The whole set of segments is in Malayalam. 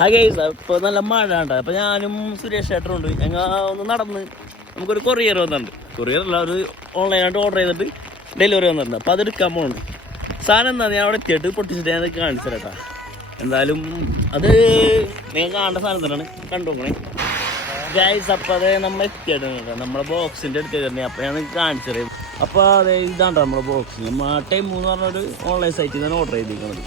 ഇപ്പോൾ നല്ല മഴ ഉണ്ട്. അപ്പോൾ ഞാനും സുരേഷ് ചേട്ടനുണ്ട്. ഞങ്ങൾ ഒന്ന് നടന്ന് നമുക്കൊരു കൊറിയർ വന്നിട്ടുണ്ട്. കൊറിയറല്ല, ഒരു ഓൺലൈനായിട്ട് ഓർഡർ ചെയ്തിട്ട് ഡെലിവറി വന്നിട്ടുണ്ട്. അപ്പോൾ അതെടുക്കാൻ പോകുന്നുണ്ട്. സാധനം എന്താ, ഞാൻ അവിടെ എത്തിയിട്ട് പൊട്ടിച്ചിട്ട് ഞാൻ കാണിച്ചു തരാം. എന്തായാലും അത് നിങ്ങൾ കാണേണ്ട സാധനം തന്നെയാണ്, കണ്ടുപോകണേ ഗൈസ്. അപ്പോൾ അത് നമ്മൾ എത്തിയിട്ടുണ്ട്, നമ്മളെ ബോക്സിൻ്റെ അടുത്ത് തന്നെ. അപ്പോൾ ഞാൻ നിങ്ങൾക്ക് കാണിച്ചു തരാം. അപ്പോൾ അതെ ഇതാണ് നമ്മുടെ ബോക്സ്. നമ്മൾ ടൈം എന്ന് പറഞ്ഞൊരു ഓൺലൈൻ സൈറ്റിൽ നിന്നാണ് ഓർഡർ ചെയ്തിരിക്കുന്നത്.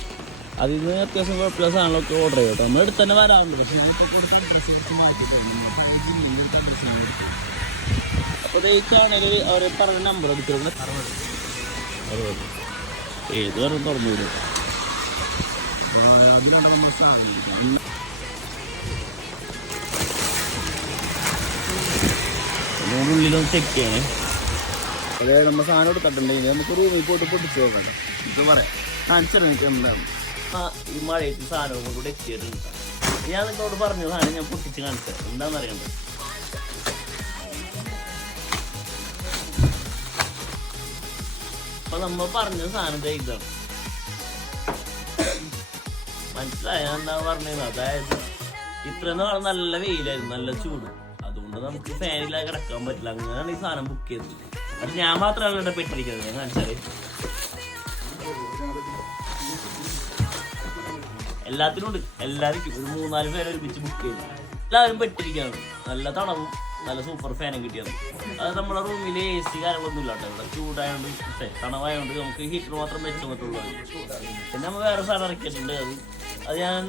അതിൽ നിന്ന് അത്യാവശ്യം കുഴപ്പമില്ല സാധനങ്ങളൊക്കെ ഓർഡർ ചെയ്തോ. നമ്മൾ അടുത്ത് തന്നെ വരാറുണ്ട്. പക്ഷേ ഇതിപ്പോൾ കൊടുത്ത അഡ്രസ്സ് കുറച്ച് മാറ്റിയിട്ടാണ്. അപ്പോൾ ഈ ചാനൽ അവർ പറഞ്ഞ നമ്പർ എടുത്തിരുന്നത് 60 ഏത് പറഞ്ഞ് തുറന്നു വിടും. ഉള്ളിലൊന്ന് ചെക്ക് ചെയ്യണേ. അതായത് നമ്മൾ സാധനം എടുത്തിട്ടുണ്ടെങ്കിൽ നമുക്ക് റൂമിൽ പോയിട്ട് പൊട്ടിച്ച് നോക്കണ്ട. ഇത് പറയാം കാണിച്ചാൽ എനിക്ക് എന്താണ് ഈ മഴയത്ത് സാധനവും കൂടെ എത്തിയിട്ടുണ്ട്. ഞാൻ നിങ്ങളോട് പറഞ്ഞ സാധനം ഞാൻ പൊട്ടിച്ച് കാണിച്ചത് എന്താണെന്ന് അറിയണ്ടത്. അപ്പൊ നമ്മൾ പറഞ്ഞ സാധനം ഇതാണ്. മനസ്സിലായ എന്താ പറഞ്ഞത്? അതായത് ഇത്രയും നാളെ നല്ല വെയിലായിരുന്നു, നല്ല ചൂട്. അതുകൊണ്ട് നമുക്ക് ഫാനില്ലാതെ കിടക്കാൻ പറ്റില്ല. അങ്ങനെയാണ് ഈ സാധനം ബുക്ക് ചെയ്തത്. പക്ഷെ ഞാൻ മാത്രമല്ല ഇവിടെ പെട്ടിരിക്കുന്നത്. ഞാൻ കാണിച്ചാല് എല്ലാത്തിനും ഉണ്ട്, എല്ലാവർക്കും ഒരു 3-4 പേരെ ഒരുമിച്ച് ബുക്ക് ചെയ്തു. എല്ലാവരും പെട്ടിരിക്കുകയാണ്. നല്ല തണവും നല്ല സൂപ്പർ ഫാനും കിട്ടിയത്. അത് നമ്മുടെ റൂമിൽ AC കാര്യങ്ങളൊന്നും ഇല്ല കേട്ടോ. ഇവിടെ ചൂടായതുകൊണ്ട് തണവായതുകൊണ്ട് നമുക്ക് ഹീറ്റർ മാത്രം വെച്ച് പറ്റുള്ളൂ. പിന്നെ നമ്മൾ വേറെ സാധനം ഇറക്കിയിട്ടുണ്ട്. അത് ഞാൻ